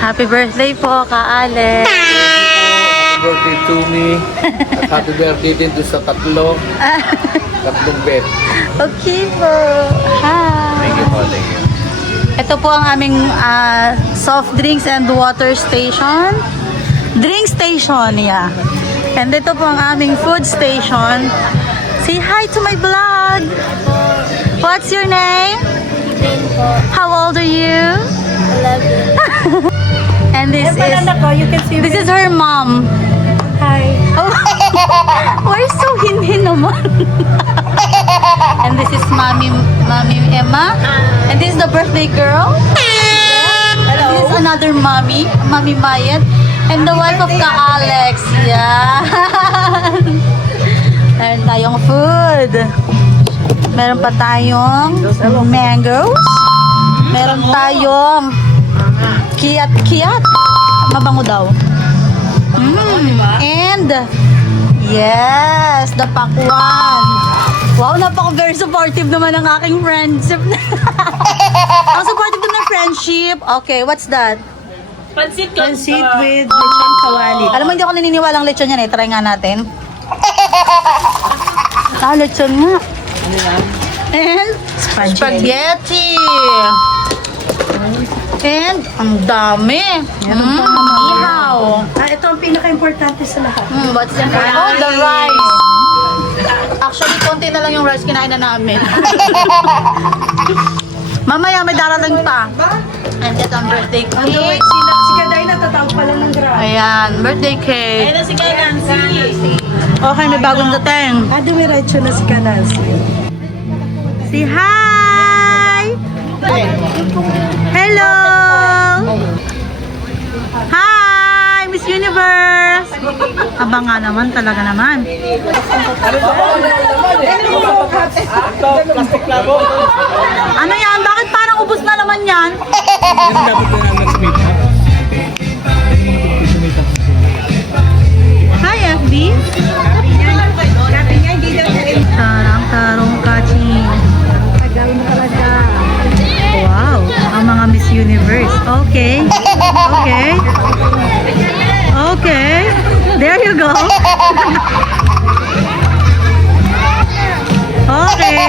Happy birthday po, Ka Alex. Happy birthday to me. At happy birthday din doon sa tatlong bet. Okay po. Hi. Thank you po, thank you. Ito po ang aming soft drinks and water station. Drink station, yeah. And ito po ang aming food station. Say hi to my vlog. What's your name? How old are you? 11. And this is her mom. Hi. Oh, why so hinhin naman? And this is Mommy Emma. And this is the birthday girl. Hello. This is another mommy, Mommy Mayet. And the wife of Ka Alex. Yeah. Meron tayong food. Meron pa tayong mangoes. Meron tayong kiyat. Mabango daw. And yes, the pakwan. Wow, very supportive naman ang aking friendship. Ang supportive naman ng friendship. Okay, what's that? Pansit with lechon kawali. Alam mo, hindi ako naniniwalang lechon yan eh. Try nga natin. Lechon nga. And spaghetti. And ang dami. Ihaw. Ito ang pinaka-importante sa lahat. What's the rice? Oh, the rice. Actually, konti na lang yung rice kinain na namin. Mamaya may darating pa. And ito ang birthday cake. Si Kaday natatawag pa lang ng grab. Ayan, birthday cake. Ayun na si Nancy. Okay, may bagong dating. Dumiretso na si Nancy. Say hi! Hello! Hi! Miss Universe! Aba nga naman, talaga naman. Ano yan? Bakit parang ubos na naman yan? Hi, FB! Tarang-tarong kachi. Wow, ang mga Miss Universe. Okay. There you go. Okay.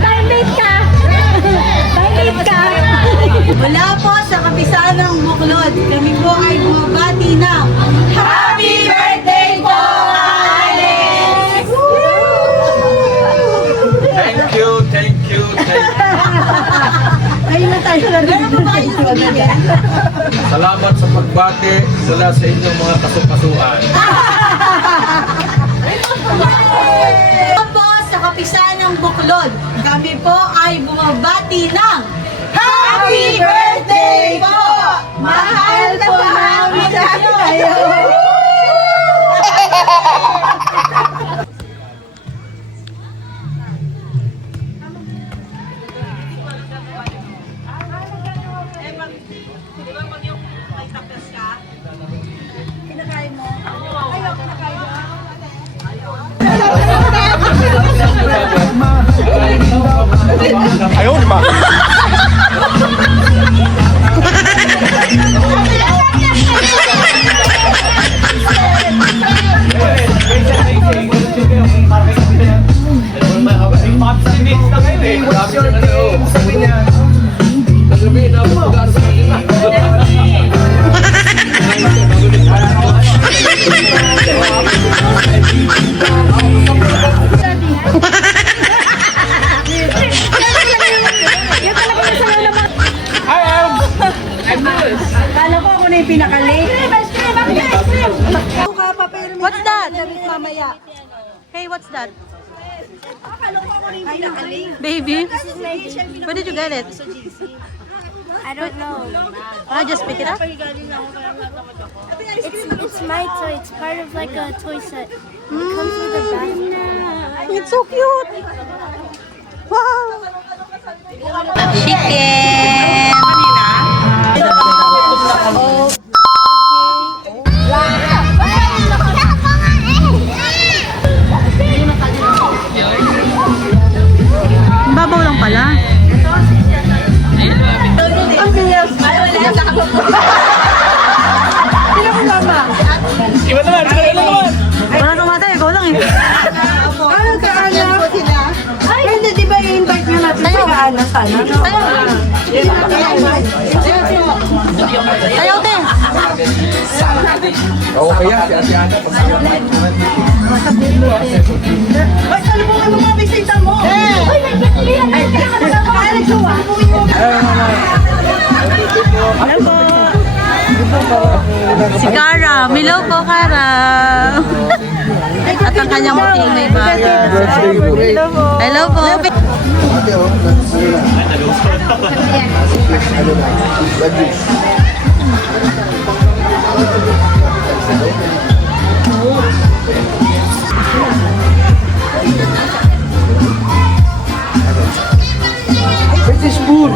Dahil late ka. Mula po sa kabisaan ng Buklod, kami po ay bumabati ng Happy Birthday po, Alex! Thank you. Ayun na tayo na rin. Salamat sa pagbati mula sa inyong mga kasukasuan. Mula po sa kabisaan ng Buklod, kami po ay bumabati ng Happy Birthday po! Mahal po namin kayo! Ayaw ni Ma. Kala ko ako na yung pinaka-late. What's that? Mamaya. Hey, what's that? Kala ko ako na yung pinaka-late. Baby? Where did you get it? I don't know. I just pick it up? It's my toy. It's part of like a toy set. It comes with a bag. It's so cute! Wow! Chicken! Babaw lang pala. Ano ka, Ana? Ay, hindi, di ba i-invite nyo natin si Ana sana? Ayaw, te. Oo, kaya si Ate Ana. Ay, salubungan mo mga bisita mo! Ay, nagsuwa. Si Cara. Hello po, Cara. At ang kanyang puting may baga. Hello po. British food.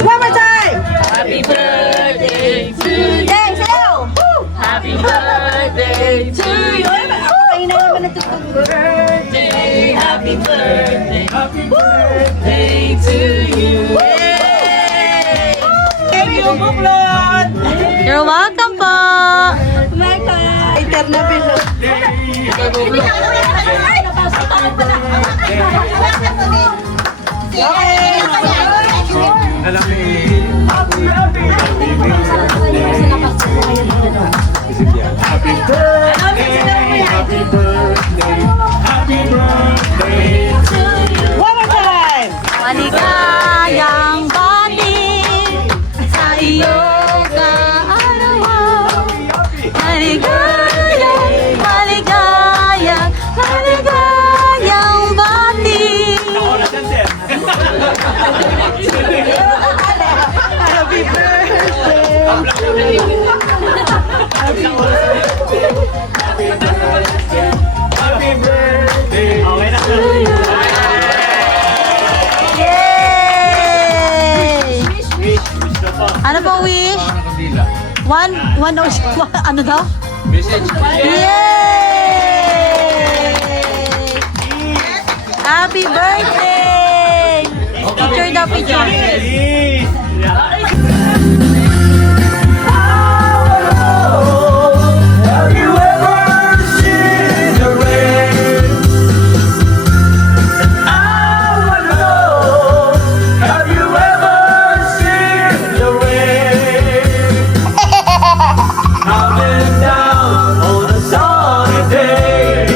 One more time! Happy birthday to you. Hey, sayo! Happy birthday to you. Ay, na naman natutog. Birthday, happy birthday. Happy birthday to you. Thank you, Buklod! You're welcome po. Ay, terna bilo. One more time! Maligayang bati sa iyong kaarawan. Maligayang, maligayang, maligayang bati. Happy birthday! Yay! Ano po wish? One, ano daw? Message. Yay! Happy birthday! Picture daw, picture. Have you ever seen the rain? I wanna know, have you ever seen the rain? Coming down on a sunny day,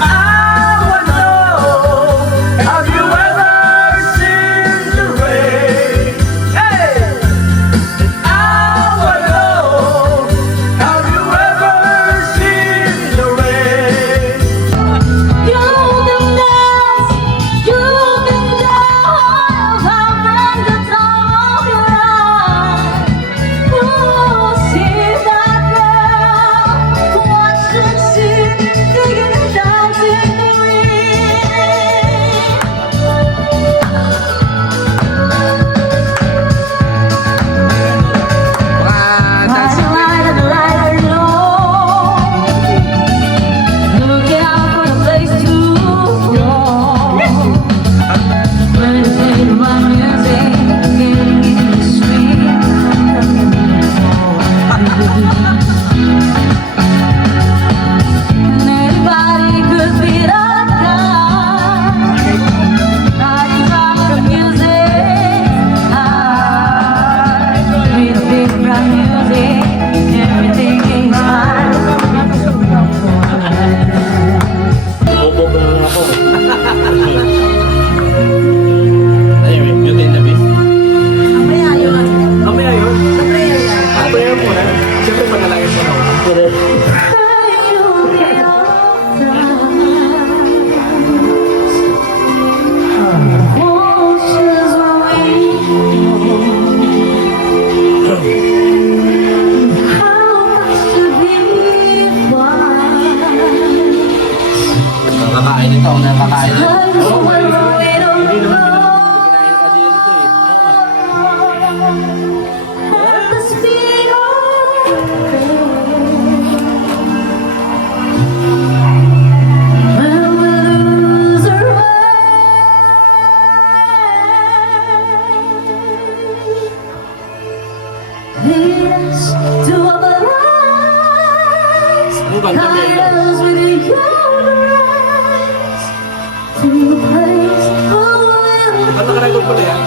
I wanna know, have you ever seen the rain? Hey! I wanna know, have you ever seen the rain? You've been there, from the top of your eyes. Oh, see that girl, watch and see, digging it down to the ring. Everything is fine. Bobo ba lang ako? Anyway, yun din na bis. Mamaya yun. Prayer muna. Siyempre panalangin mo na. Nakakain ito. Nakakain ito. Kinain ka dito eh. Ang ganda niya. Ba't nakarecord pala yan?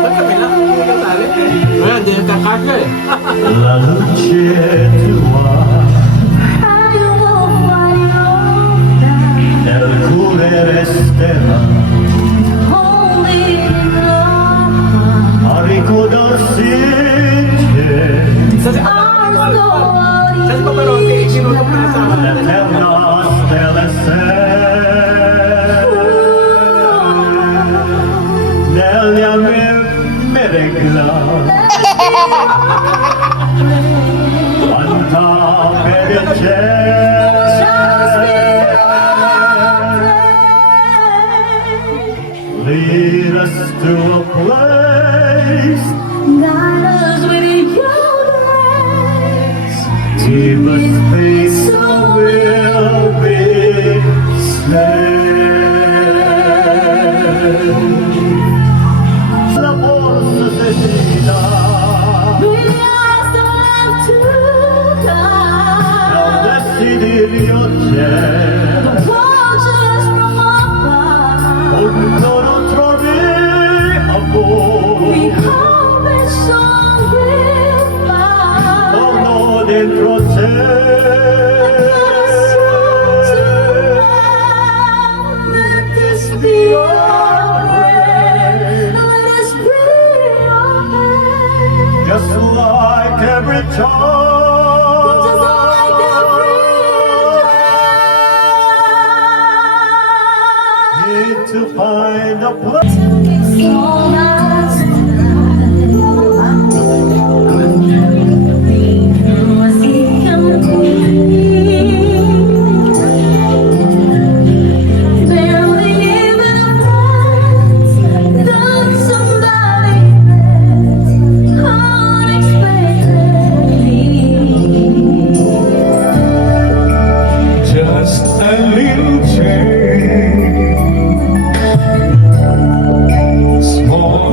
Ba't kami lang? Hindi ka tali. Ayan, hindi yung kakasya eh. La luce tua nel cuore resterà a ricordarsi che Sa si Paparotti, sinunod na sa l'eterna stella negli anni meregla quanta felice lead us to a place give us peace so we'll be saved. La forza cecina non desiderio c'è quando non trovi amore torno dentro te just like every time need to find a place just a little change small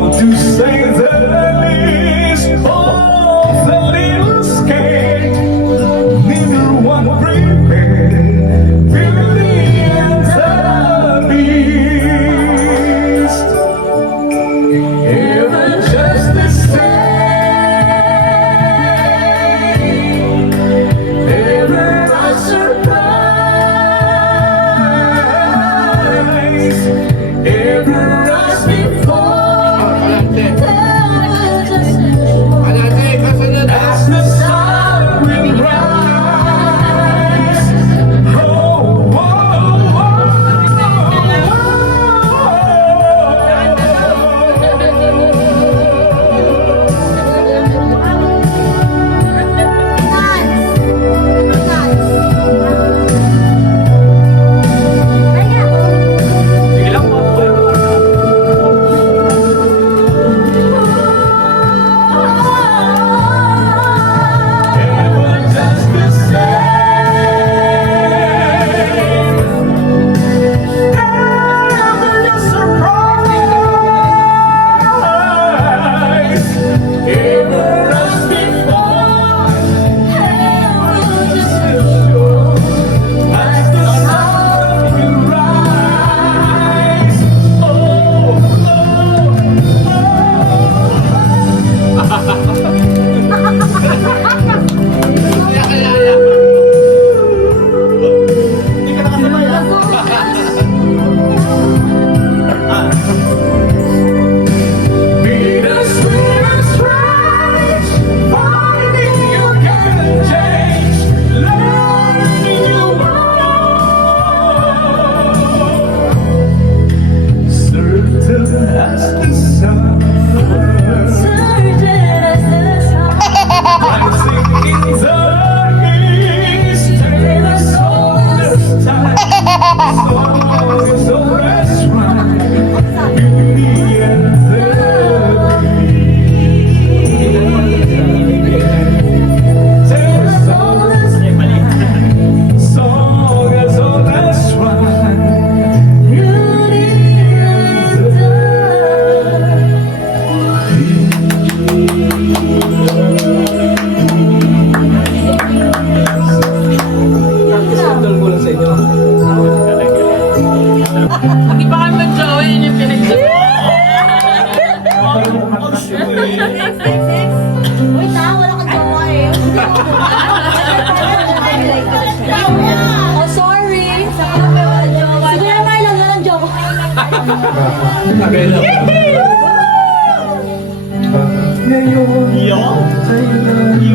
Okay lang.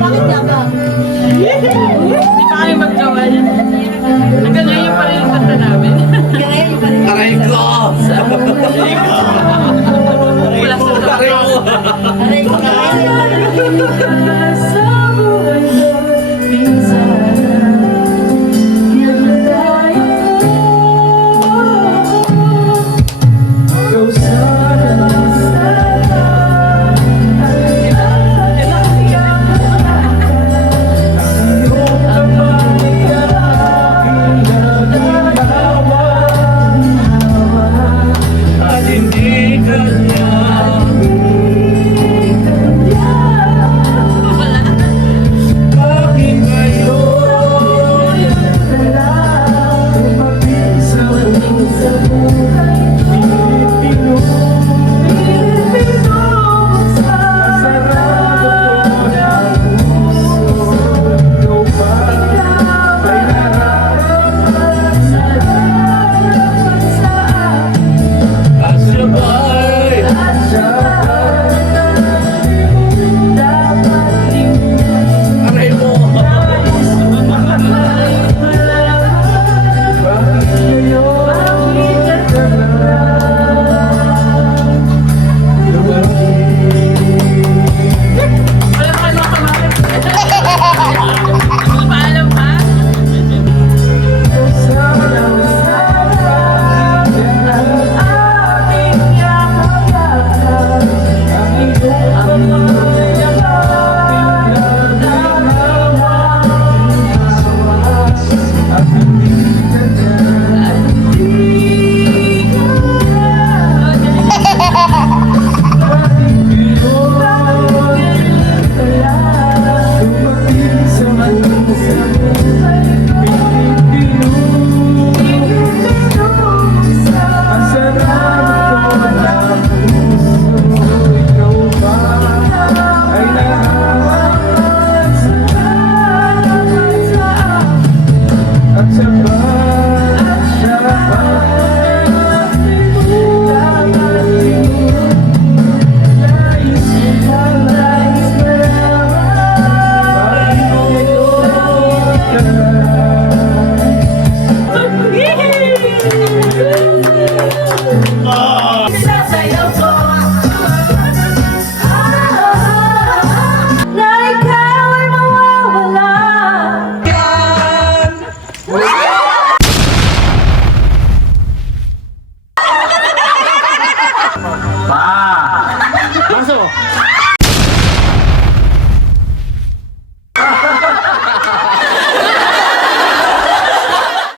Bakit nga ba? Ganyan pa rin. Aray ko! Aray ko! Aray ko.